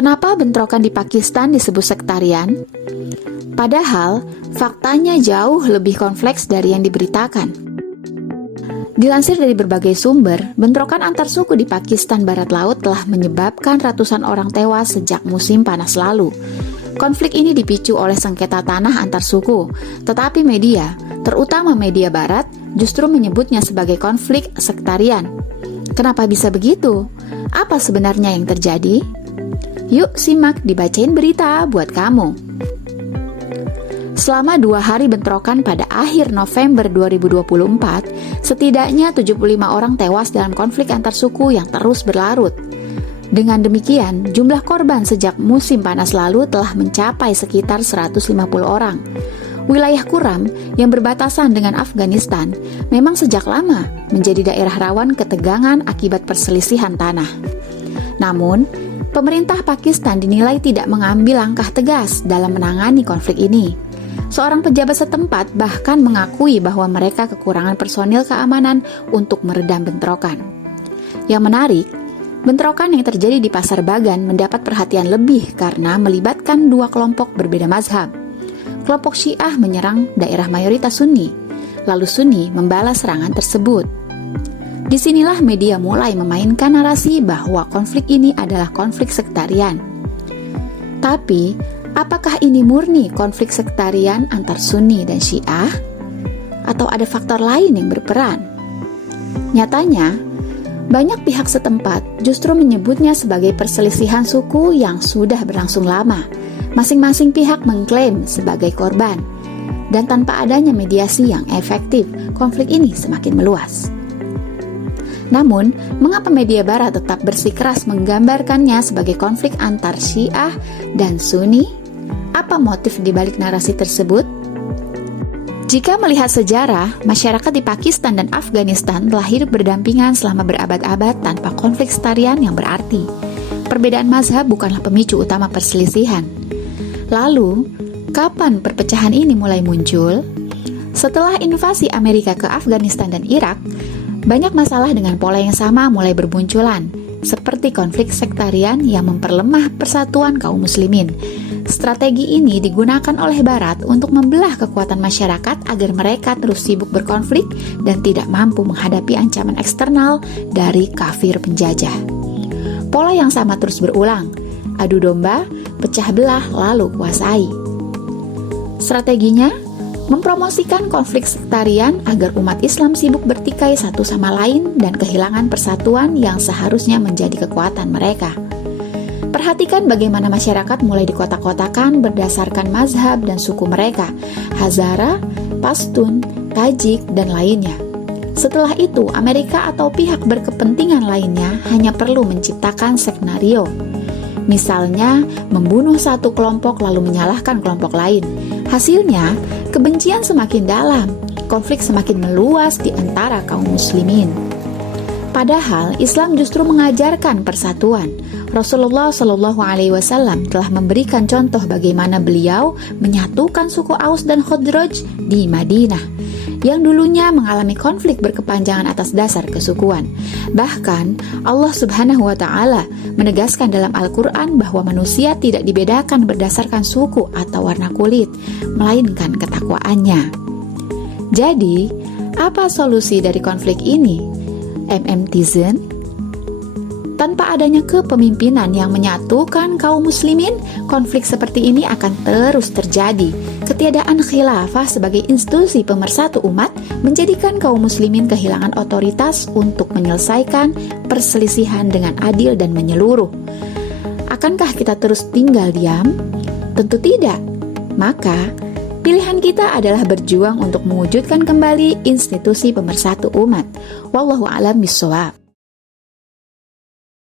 Kenapa bentrokan di Pakistan disebut sektarian? Padahal, faktanya jauh lebih kompleks dari yang diberitakan. Dilansir dari berbagai sumber, bentrokan antar suku di Pakistan Barat Laut telah menyebabkan ratusan orang tewas sejak musim panas lalu. Konflik ini dipicu oleh sengketa tanah antar suku, tetapi media, terutama media Barat, justru menyebutnya sebagai konflik sektarian. Kenapa bisa begitu? Apa sebenarnya yang terjadi? Yuk simak dibacain berita buat kamu. Selama 2 hari bentrokan pada akhir November 2024, setidaknya 75 orang tewas dalam konflik antar suku yang terus berlarut. Dengan demikian, jumlah korban sejak musim panas lalu telah mencapai sekitar 150 orang. Wilayah Kuram yang berbatasan dengan Afghanistan memang sejak lama menjadi daerah rawan ketegangan akibat perselisihan tanah. Namun, pemerintah Pakistan dinilai tidak mengambil langkah tegas dalam menangani konflik ini. Seorang pejabat setempat bahkan mengakui bahwa mereka kekurangan personil keamanan untuk meredam bentrokan. Yang menarik, bentrokan yang terjadi di Pasar Bagan mendapat perhatian lebih karena melibatkan 2 kelompok berbeda mazhab. Kelompok Syiah menyerang daerah mayoritas Sunni, lalu Sunni membalas serangan tersebut. Disinilah media mulai memainkan narasi bahwa konflik ini adalah konflik sektarian. Tapi, apakah ini murni konflik sektarian antar Sunni dan Syiah? Atau ada faktor lain yang berperan? Nyatanya, banyak pihak setempat justru menyebutnya sebagai perselisihan suku yang sudah berlangsung lama. Masing-masing pihak mengklaim sebagai korban. Dan tanpa adanya mediasi yang efektif, konflik ini semakin meluas. Namun, mengapa media Barat tetap bersikeras menggambarkannya sebagai konflik antar Syiah dan Sunni? Apa motif di balik narasi tersebut? Jika melihat sejarah, masyarakat di Pakistan dan Afghanistan telah hidup berdampingan selama berabad-abad tanpa konflik sektarian yang berarti. Perbedaan mazhab bukanlah pemicu utama perselisihan. Lalu, kapan perpecahan ini mulai muncul? Setelah invasi Amerika ke Afghanistan dan Irak, banyak masalah dengan pola yang sama mulai bermunculan, seperti konflik sektarian yang memperlemah persatuan kaum muslimin. Strategi ini digunakan oleh Barat untuk membelah kekuatan masyarakat agar mereka terus sibuk berkonflik dan tidak mampu menghadapi ancaman eksternal dari kafir penjajah. Pola yang sama terus berulang, adu domba, pecah belah, lalu kuasai. Strateginya, mempromosikan konflik sektarian agar umat Islam sibuk bertikai satu sama lain dan kehilangan persatuan yang seharusnya menjadi kekuatan mereka. Perhatikan bagaimana masyarakat mulai dikotak-kotakan berdasarkan mazhab dan suku mereka, Hazara, Pashtun, Tajik, dan lainnya. Setelah itu, Amerika atau pihak berkepentingan lainnya hanya perlu menciptakan skenario. Misalnya, membunuh satu kelompok lalu menyalahkan kelompok lain. Hasilnya, kebencian semakin dalam, konflik semakin meluas di antara kaum muslimin. Padahal Islam justru mengajarkan persatuan. Rasulullah Shallallahu Alaihi Wasallam telah memberikan contoh bagaimana beliau menyatukan suku Aus dan Khazraj di Madinah, yang dulunya mengalami konflik berkepanjangan atas dasar kesukuan. Bahkan Allah Subhanahu wa Ta'ala menegaskan dalam Al-Quran bahwa manusia tidak dibedakan berdasarkan suku atau warna kulit, melainkan ketakwaannya. Jadi, apa solusi dari konflik ini? MMTizen? Tanpa adanya kepemimpinan yang menyatukan kaum muslimin, konflik seperti ini akan terus terjadi. Ketiadaan khilafah sebagai institusi pemersatu umat menjadikan kaum muslimin kehilangan otoritas untuk menyelesaikan perselisihan dengan adil dan menyeluruh. Akankah kita terus tinggal diam? Tentu tidak. Maka, pilihan kita adalah berjuang untuk mewujudkan kembali institusi pemersatu umat. Wallahu a'lam bishawab.